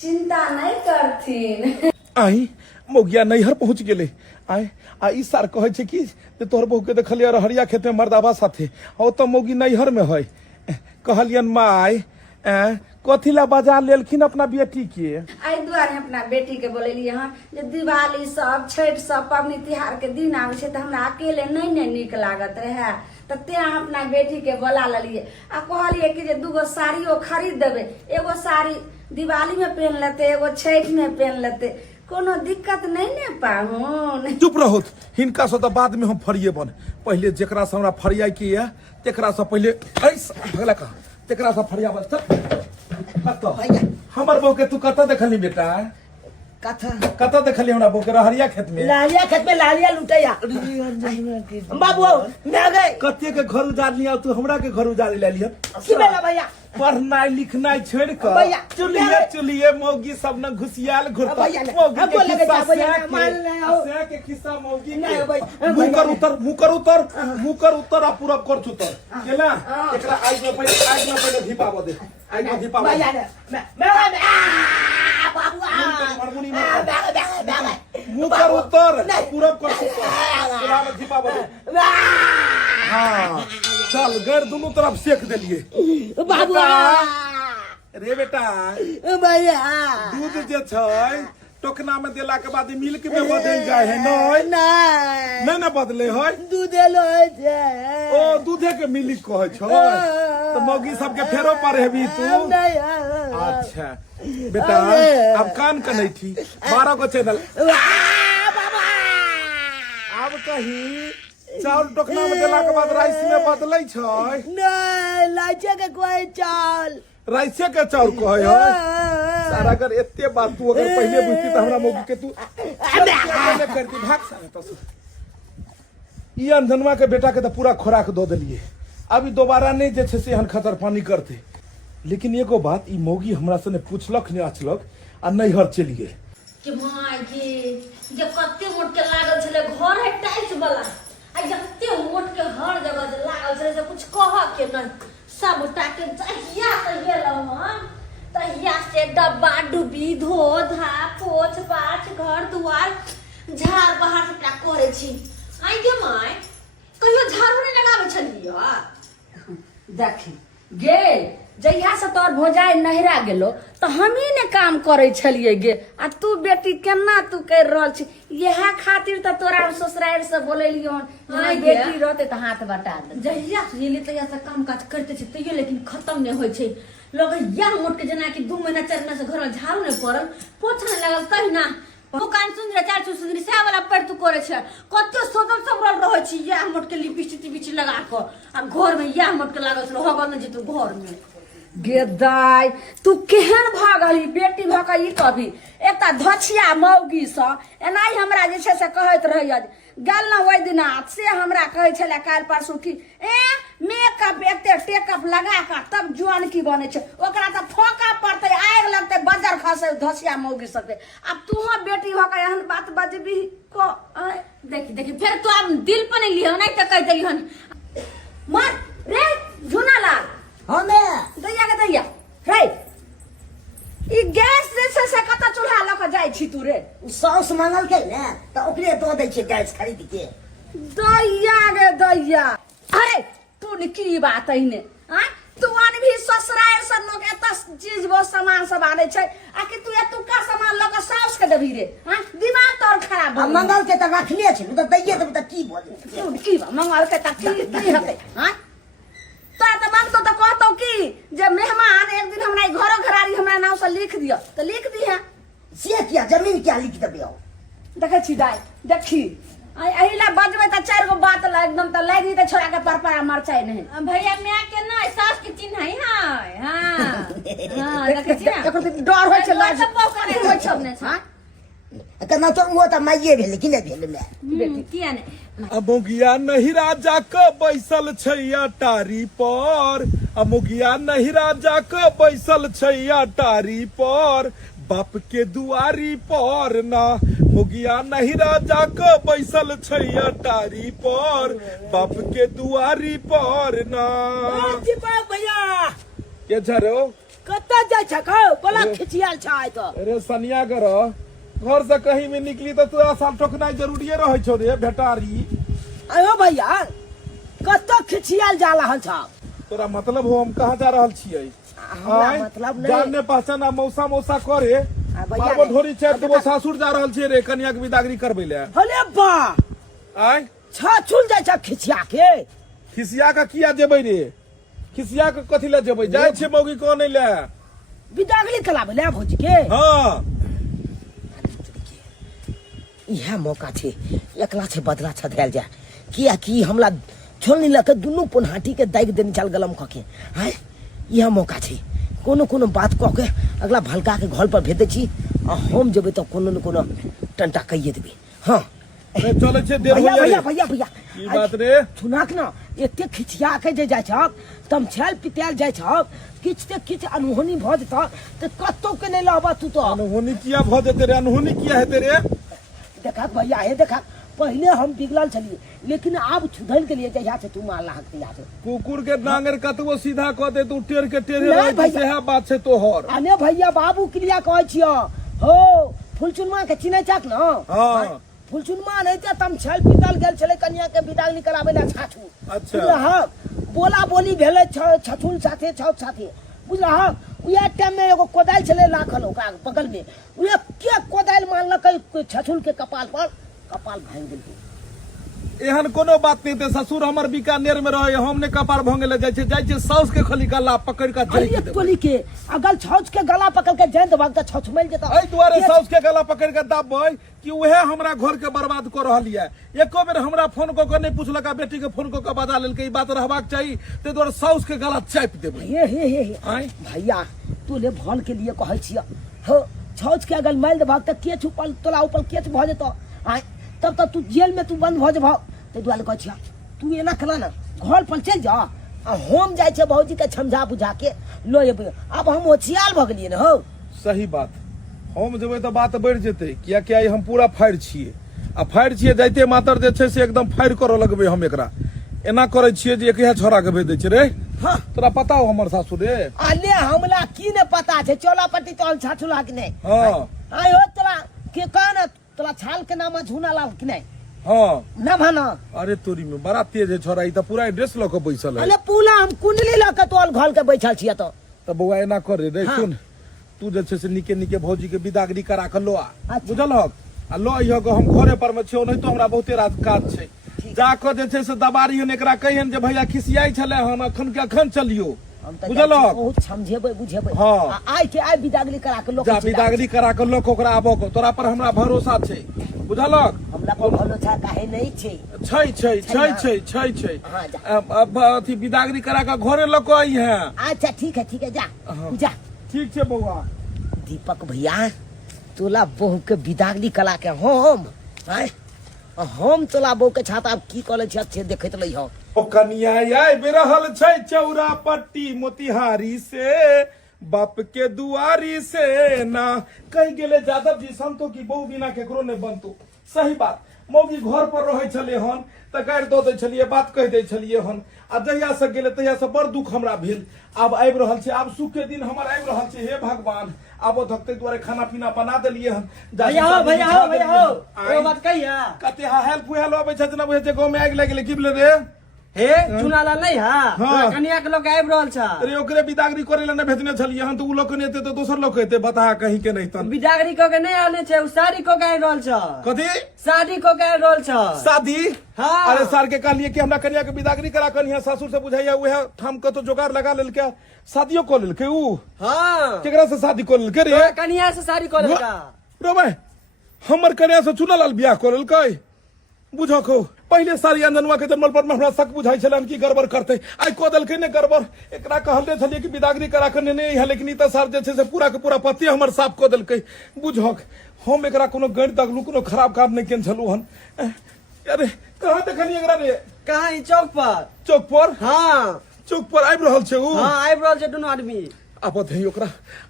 चिंता नहीं करथिन। आई मौगिया नैहर पहुंच गेले आय आ ई सार कहे छै कि जे तोहर बहू के देखलिया रहरिया खेत में मर्दाबा साथे ओ तो मौगी नैहर में है कहलियन माय कथी ला बाजार लेलखिन अपना बेटी के आई दुआरे अपना बेटी के बोलेलिए हन जे दिवाली सब छठ सब पबनी तिहार के दिन आवे छै त हमरा अकेले नहीं ने नीक लागत रहे त ते अपना बेटी के बोला ललिए आ कहलिए कि जे दूगो साड़ियो खरीद देबे एगो साड़ी दिवाली में पहन लेते एगो छठ में पहन लेते कोनो दिक्कत नहीं ने पाहुन। चुप रहो हिनका से तो बाद में हम फरिए बन पहले जेकरा से हमरा फरिया की है तेकरा से पहले भगला का तेकरा से फरिया बन चल हमर बहू के तू कत देखली बेटा कत देखली हमरा बहू के रहरिया खेत में लालिया लुटैया बाबू मैं गए कते के घर उजाड़ लिया तू हमरा के घर उजाड़ ले लिया की बेला भैया पढ़नाई लिखनाई छोड़ कर चुलिए चुलिए मौगी सब न घुसियाल घुरता मौगी के खिस्सा मौगी मुकर उतर आ पूरा कर चुतर केला एकरा आइ में पहले धीपाव दे आइ में धीपाव मुकर उतर पूरा कर चुतर पूरा में धीपाव दे हां चल गैर दोनों तरफ सेक देलिए बाबू रे बेटा भैया दूध जे छै टोकना में देला के बाद मिल्क में बदल जाए है नहीं ना बदले है दूधे लो छै ओ दूधे के मिल्क कहे छै तो मौगी सब के फेरो पर हेबी तू अच्छा बेटा अब कान के नहीं थी 12 गो चैनल कहीं चाउर टोकना में देला के बाद राइस में बदलै छै नहीं लाइचे के कोई चाल राइसे के चाउर कहे है सारा अगर एते बात तू अगर पहले बुझती त हमरा मौगी के तू ने करती भाग सारा तस ई अंधनवा के बेटा के तो पूरा खोराक दो देलिए अभी दोबारा नहीं जे छै से हन खतर पानी करते लेकिन एगो बात ई मौगी हमरा से ने पूछलक ने आचलक आ नैहर चलि गेल कि माय गे जे कते मोट के लागल छले घर है टाइल्स वाला आ जते मोट के हर जगह जे लागल छले से कुछ कह के नहीं सब उठा के जहिया से गेलौ हम तहिया से डब्बा डुबी धो धा पोछ पाछ घर दुआर झाड़ बहार सबटा करे छी आई गे माय कहियो झाड़ू नहीं लगावे छलिया देखी गे जहिया से तोर भोजाई नहिरा गेलो तो हमी ने काम करे छलिए गे आ तू बेटी केना तू कर रहल छी यह खातिर तो तोरा ससुराल से बोलेलियो हाँ बेटी रहते तो हाथ बटा दे जहिया से जेली तहिया से काम काज करते छे तैयो लेकिन खत्म नहीं होय छे लोग या मोट के जना कि 2 महीना 4 महीना से घर में झाड़ू नहीं पड़ल पोछा नहीं लगल कहीं ना दुकान सुंदर चार सुंदरी से वाला पर तू करे छे कते सोचल सबरल रहै छी या मोट के लिपस्टिक टिपस्टिक लगा के आ घर में या मोट के लागल छलो होगल न जे तू घर में गे दाई तू केहन भागली बेटी भकई कभी एकटा धछिया मौगी स एनाही हमरा जे छै से कहैत रहिय गेल न ओइ दिना से हमरा कहै छले काल परसू की मेकअप एते टेकअप लगा के तब जुआन की बने छै ओकरा त फोका पड़तै आग लगतै बजर खसे धछिया मौगी सबके अब तू बेटी भकई एहन बात बजबी को देखी फिर तू अब दिल पर नहीं लियो नहीं त कह देलिहन मार रे झुना ला हमें दैया रे ई गैस जैसे से कता चूल्हा ल के जाय छी तू रे सौस मांगल के ने तो ओकरे दो दै छै गैस खरीद के दैया गे दैया अरे तू ने की बात है ने आ तू आन भी ससुराल से लोग एता चीज वो सामान सब आने छै आ कि तू एतु का सामान ल के साउस के देबी रे हां दिमाग तोर खराब आ मंगल के त रखले छै तो दैये देब त की बोले तू की बा मंगल के त की हते हां ता त मांगतो त कहतो की जे मेहमान एक दिन हमरा घरो घरारी हमरा नाम से लिख दियो तो लिख दी है से क्या जमीन क्या लिख देबे देखे छी दाई देखी अहिला बजबै त 4 गो बात ला एकदम त लागी त छोड़ा के परपरा मरचाई नहीं भैया मैं के ना सास के चिन्ह है हां हां देखे छी ना एकर त डर होय छै लाज सब करे होय छै ने हां कना तो वो त माइये भेले कि नहीं भेले बेटी किया ने अमोगिया नहिरा जाके बैसल छैया टारी पर अमोगिया नहिरा जाके बैसल छैया टारी पर बाप के दुआरी पर ना मोगिया नहिरा जाके बैसल छैया टारी पर बाप के दुआरी पर ना दीपक भैया के छरो कत्ता जाय छको बोला खिचियाल छाय तो अरे सनिया कर घर से कहीं में निकली तो तोरा साल ठोकना जरूरी रहे छो रे भेटारी अयो भैया कत्ता खिचियाल जा रहल छ तोरा मतलब हो हम कहाँ जा रहल छियै हमरा मतलब नहीं जानने पहचान मौसा मौसा करे भैया बाबो नहीं। ढोरी छै तो सासुर जा रहल छियै रे कन्या के विदागरी करबै ले हले बा आय छुल जाय छ खिचिया के खिसिया का किया जेबै रे खिसिया के कथि ले जेबै जाय छै मौगी को नहीं ले विदागली कलाबे ले भौजी के हां यह मौका छे एकला छे बदला छधैल जा किया कि हमला छोलनी लके दुनु पुनहाटी के दाइग देनी चल गलम खके हाय यह मौका छे कोनो कोनो बात कह के अगला भलका के घर पर भेज दे छी आ हम जेबे तो कोनो न कोनो टंटा कहिए देबे हां अरे चले छै देर भैया हो भैया जाय भैया भैया की बात रे सुनाक ना एते खिचिया के जे जाय छक तम छल पिताल जाय छक किछ ते किछ अनहोनी भ जता त कत्तो के नहीं लाबा तू तो अनहोनी किया भ जेते रे अनहोनी किया हेते रे देखा भैया हे देखा पहले हम बिगड़ल छलिए लेकिन अब छुधल के लिए जहिया से तू मारला हक दिया से कुकुर के डांगर कतबो सीधा क दे तू टेर के टेरे नहीं रह भैया। सेहा बात छै तोहर अने भैया बाबू क्रिया कहै छियो हो फुलचुनमा के चिन्है छक न हां फुलचुनमा नहीं ते तम छल पितल गेल छले कन्या के विदाई निकलाबे ला छाछू अच्छा। बुझला बोला बोली भेले छछुल साथे छौक साथे बुझला उया टाइम में एगो कोदाल छले लाखल ओकरा बगल में उया के कोदाल मारलकै छछुल के कपाल पर कपाल भांग देलकै एहन कोनो बात नहीं थे। ससुर हमर बीकानेर में रहे, हमने कपार भंगे ले जाए छे साउस के खाली गला पकड़ के जाई के टोली के अगल छौच के गला पकड़ के जैन दबाग त छौच मिल जेता। एहि दुआरे साउस के गला पकड़ के दाबबै कि उहे हमरा घर के बर्बाद कर रहल है। एको बेर हमरा फोन क के नहीं पूछलका, बेटी के फोन क के बता लेलकै ई बात रहबाक चाहिए, ते दुआरे साउस के गला चाप देबै। हे भैया तू ले भन के लिए कहै छिया हो छौच के अगल मिल दबाग त के छुपल तोला ऊपर के भ जेतो। आय तब तक तू जेल में तू बंद हो जेबा। ते दुआरे कहै छिया तू एना कला ना घर पर चल जा। हम जाय छे भौजी के समझा बुझा के लो एबै। अब हम होशियार भ गेलिए न हो। सही बात, हम जेबै तो बात बढ़ जेतै, किया कि हम पूरा फायर छिए आ फायर छिए जाइते मातर जे छै से एकदम फायर करऽ लगबै। हम एकरा एना करे छिए जे एक छोरा के भेज दै छै रे। हां तोरा पता हो हमर सासुर रे? अले हमला की ने पता छे चोलापट्टी तोल छाछुला कि नहीं। हां आय हो तोला के कहना तोला छाल के नाम झुना लाल कि नहीं। हाँ ना भाना अरे तोरी में बड़ा तेज है छोरा, ई तो पूरा ड्रेस लऽ के बैसल है। अरे पूला हम कुंडली लऽ के तोल घोल के बैठल छिया तो बउआ एना करे रे। हाँ। सुन तू जे छै से निके निके भौजी के बिदागरी करा के लो आ, अच्छा। बुझलहक आ लो आइहो हम घरे पर में छियो, नहीं तो हमरा बहुते रात काज छै। जाके जे छै से दबारी हन एकरा कहियन जे भैया खिसियाई छले हम अखन के अखन चलियो, हम त बुझलहक? बहुत समझेबै बुझेबै। हाँ। आय के आय बिदागली करा के लोग जा बिदागरी करा के लोग ओकरा आबो को, तोरा पर हमरा भरोसा छै, बुझलहक? हमरा को भरोसा काहे नहीं छै। छै हाँ, जा। अब अथी बिदागरी करा के घरे लऽ के आई है। अच्छा ठीक है जा हाँ। जा। ठीक छै बउआ। दीपक भैया तोला बहू के बिदागली कला के हम आय हम तोला बहू के छाता अब की कले छै अच्छे देखैत लई हो। ओ कनिया आइ बेरहल छै चौरा पट्टी मोतिहारी से, बाप के दुआरी से ना कहि गेले यादव जी संतो की बहु बिना केकरो ने बनतो। सही बात, मौगी घर पर रहे छले हन त गारि दो दे छलिए, बात कह दे छलिए हन आ जहिया से गेले तहिया से बड़ दुख हमरा भेल। अब आबि रहल छै, आब सुख के दिन हमर आबि रहल छै। हे भगवान आबो धकते दुआरे खाना पीना बना देलिए हन। भैया हो एगो बात कहिया कते हेल्प हुए आबै छै ना बुझे छै गांव में आगि लागि गेलै की भेलै रे? हे चुनाला नहीं हाँ। है कनिया के लोग आबि रहल छ। अरे ओकरे बिदागरी करे ला ने भेजने छलिए हन, तो उ लोग ने एते तो दोसर लोग एते बता कहीं के नहीं तन। बिदागरी को के नहीं आने छे, उ शादी को के आबि रहल छ। कथी शादी को के आबि रहल छ। शादी? हाँ। अरे सर के कहलिए कि हमरा कन्या के बिदागरी करा कर यहाँ सासुर से बुझाइया उहे ठाम के तो जोगाड़ लगा लेल के शादियो कर लेल के उ। हां केकरा से शादी कर लेल के रे? कनिया से शादी कर लेका। रो भाई हमर कन्या से चुनलाल बियाह कर लेल के बुझो को। पहले सारी अंजनवा के जन्मल पर में हमरा शक बुझाई छलन कि गड़बड़ करते, आई को देलकै ने गड़बड़। एकरा कहले छलिए कि बिदागरी करा के ने है, लेकिन ई त सर जे छै से पूरा के पूरा पति हमर साफ को देलकै। बुझक हम एकरा कोनो गैर दगलू कोनो खराब काम नहीं केन छलू हन। अरे कहां देखली एकरा रे? कहां ई चौक पर? चौक पर? हां चौक पर आबि रहल छै उ? हां आबि रहल छै दुनू आदमी। आबधी ओकरा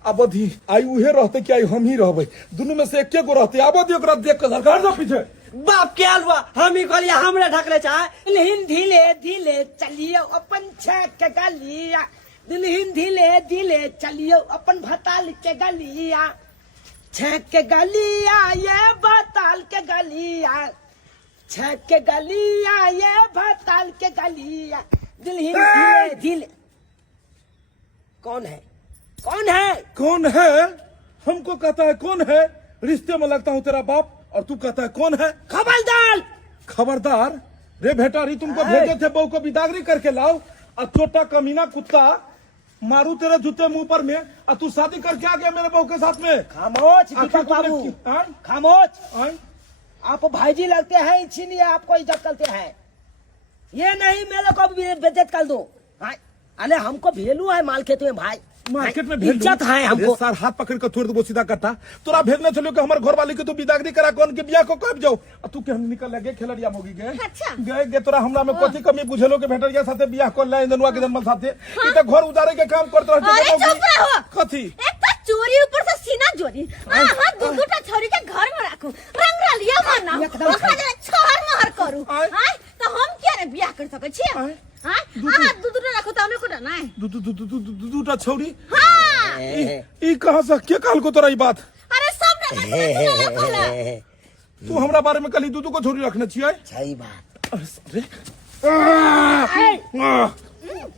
आबधी आई उहे रहते कि आई हम ही रहबै, दुनू में से एके गो रहते। आबधी ओकरा देख के सरकार जा पीछे। बाप के अलवा हम ही कहलिए हमरा ढकले चाहे। दुल्हन धीले धीले चलियो अपन छेक के गलिया, दुल्हन धीले धीले चलियो अपन भताल के गलिया, छेक के गलिया ये भताल के गलिया, छेक के गलिया ये भताल के गलिया, दुल्हन धीले धीले। कौन है कौन है कौन है? हमको कहता है कौन है? रिश्ते में लगता हूँ तेरा बाप और तू कहता है कौन है? खबरदार खबरदार रे भेटारी, तुमको भेजे थे बहू को बिदागरी करके लाओ और छोटा कमीना कुत्ता मारू तेरे जूते मुंह पर में, और तू शादी करके आ गया मेरे बहू के साथ में। खामोश आखिर दीपक तुमने बाबू की- आय? खामोश। आय? आप भाईजी लगते हैं इसीलिए आपको इज्जत करते हैं, ये नहीं मेरे को भी बेइज्जत कर दो। अरे हमको भेलू है माल खेत में भाई, मार्केट में इज्जत है हमको। सर हाथ पकड़ कर थोड़ दो सीधा कट्टा। तोरा भेजने चलो कि हमारे घर वाले के तू बिदागरी करा कौन के बियाह को कब जाओ, और तू के हम निकल लगे खेलड़िया मोगी गए। अच्छा। गए गे तोरा हमरा में कथी कमी बुझेलो के भेटरिया साथे बियाह कर ले जनवा के जन्म साथे। ई त घर उजारे के काम करत रहते। अरे चुप रहो। कथी? एक तो चोरी ऊपर से सीना चोरी। हां दूटा छोरी के घर में राखू, रंगरलिया मना एकदम ओकरा जे छोहर महर करू। आय। हां तो हम क्या रे बियाह कर सकै छी? आय। हां दूटा राखू त हमें कोटा नहीं। दूटा छौरी हां ई कहां से के कहल को तोरा ई बात? अरे सब ने कहला। तू हमरा बारे में कली दूधू को छोरी रखने छियै? सही बात। अरे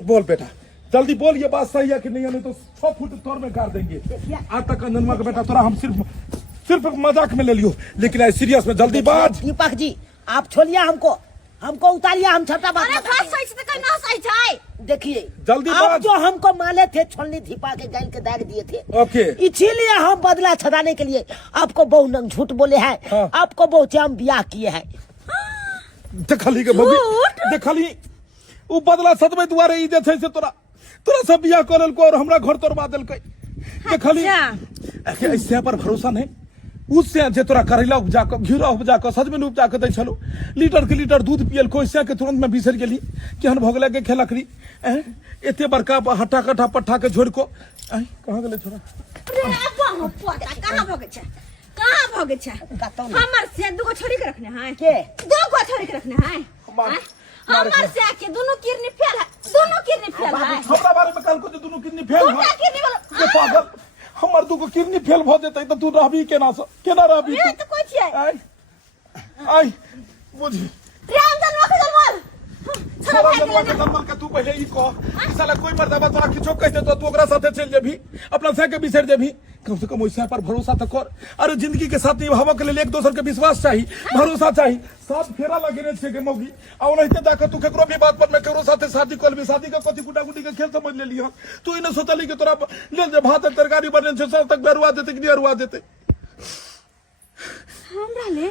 बोल बेटा जल्दी बोल, ये बात सही है कि नहीं है? नहीं तो 6 फुट तोर में गाड़ देंगे। आज तक अंजनवा का बेटा तोरा हम सिर्फ मजाक में ले लियो, लेकिन आज सीरियस में जल्दी बात। दीपक जी आप छोड़िए हमको, हमको उतारिए, हम छोटा बात अरे बताते बात हैं। सही से कहीं ना सही जाए। देखिए जल्दी आप बात। जो हमको माले थे छोलनी धिपा के गैल के दाग दिए थे, ओके इसीलिए हम बदला छदाने के लिए आपको बहु नंग झूठ बोले हैं। हाँ। आपको बहुत हम ब्याह किए हैं। देखली के भोगी देखली उ बदला सदबे दुआरे ई जे छै से तोरा सब बियाह करल को और हमरा घर तोड़वा देलकै। देखली अच्छा। ऐसे पर भरोसा नहीं। उससे जे तोरा करैला उपजा के घिरा उपजा के सजमन उपजा के दै छलो, लीटर के लीटर दूध पियल को ऐसे के तुरंत में बिसर गेली केहन भगला के खेलकरी। एते बड़का हट्टा कट्ठा पट्ठा के छोड़ को कहां गेले छोरा? अरे बाबा पोता कहां भगे छ? कहां भगे छ? हमर से दुगो छोरी के रखने हैं के? दुगो छोरी के रखने हैं। हमर से के दोनों किरनी फेल है, दोनों किरनी फेल है। हमरा बारे में कल को जे दुनु किडनी फेल दूटा है किरनी के पागल हमर दुगो किडनी फेल भ जेतै त तू रहबी केना से केना रहबी ये तो कोई छियै। आई बुझी राम जन्म के जन्म छोरा जन्म के जन्म के तू पहले ई कह साला कोई मर्दबा तोरा किछो कहते तो तू ओकरा साथे चल जेबी, अपना से के बिसर जेबी। कम से कम ओइसा पर भरोसा तो कर। अरे जिंदगी के साथ निभावे के लिए एक दोसर के विश्वास चाहिए, भरोसा चाहिए। साथ फेरा लगेने छे के मौगी आ ओनहिते जाके तू केकरो भी बात पर में केकरो साथे शादी कर भी, शादी के कथि गुडा गुडी के खेल समझ लेली हम। तू इने सोचली के तोरा ले जे भात तरकारी बने छे सब तक बेरुआ देते कि बेरुआ देते। हमरा ले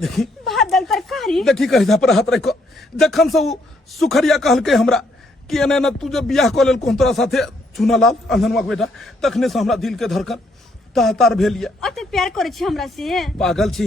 देखी भात दाल तरकारी देखी कहि जा पर हाथ रखो। जखन से उ सुखरिया कहलके हमरा कि एना एना तू जब बियाह क लेल कोन तोरा साथे चुनालाल अंगनवा के बेटा, तखने से हमरा दिल के धड़कन तार भेलिए। अते प्यार करे छी हमरा से। पागल छी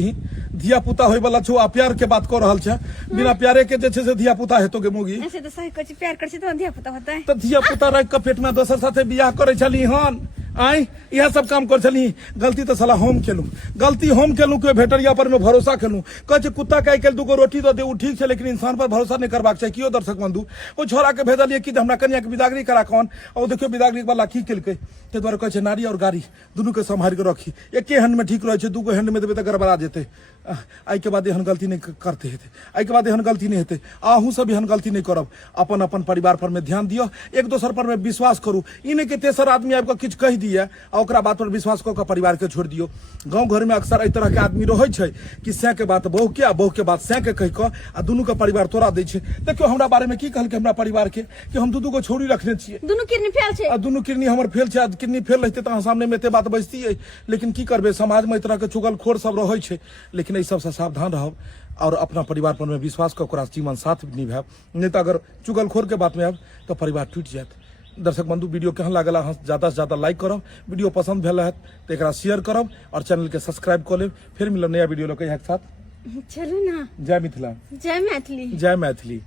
धिया पुता होय वाला छो आ प्यार के बात कर रहल छ। बिना प्यारे के जे छे से धिया पुता हेतो के मोगी। ऐसे तो सही कहै छी, प्यार करे छी तो धिया पुता होता है। त धिया पुता रख के पेट में दोसर साथे बियाह करे छली हन। आई यह सब काम कर छली। गलती तो साला हम केलू, गलती हम केलू के भेटरिया पर में भरोसा केलू। कह छे कुत्ता काई केल दुगो रोटी दो दे उ ठीक छे, लेकिन इंसान पर भरोसा नहीं करबाक चाहिए। कियो दर्शक बंधु ओ छोरा के भेजलिए कि हमरा कन्या के विदागरी करा कौन और देखियो विदागरी वाला की केलकै। ते द्वारा कह छे नारी और गाड़ी दुनू के संभाल के रखी। एके हैंड में ठीक रहे छे, दुगो हैंड में देबे त गड़बड़ा जेते। आई के बाद एहन गलती नहीं करते हेते, आई के बाद एहन गलती नहीं हेते। आहू सब एहन गलती नहीं करब। अपन अपन परिवार पर में ध्यान दियो, एक दोसर पर में विश्वास करू। इने के तेसर आदमी आबि के किछ कह दिए आ ओकरा बात पर विश्वास क के परिवार के छोड़ दियो। गांव घर में अक्सर एहि तरह के आदमी रहे छै कि सै के बात बहू के आ बहू के बात सै के कह के आ दुनू के परिवार तोड़ा दै छै। देखियो हमरा बारे में की कहलकै हमरा परिवार के कि हम दू गो छोरी रखने छियै, दोनों किरनी फेल छे। आ दुनू किडनी हमर फेल छै। आ किडनी फेल रहते त अहाँ सामने में एते बात बजतियै, लेकिन की करबे समाज में इस तरह के चुगलखोर सब रहे छै। लेकिन एहि सब से सावधान रहब और अपना परिवार पर में विश्वास क ओकरा जीवन साथ निभाब। नहीं तो अगर चुगलखोर के बात में आब तो परिवार टूट जायत। दर्शक बंधु वीडियो केहन लागल अहाँ ज्यादा से ज्यादा लाइक करब, वीडियो पसंद भेल हैत तो एकरा शेयर करब और चैनल के सब्सक्राइब कर लेब। फिर मिलब नया वीडियो लेके यहाँ के साथ। चलो ना। जय मिथिला, जय मैथिली। जय मैथिली।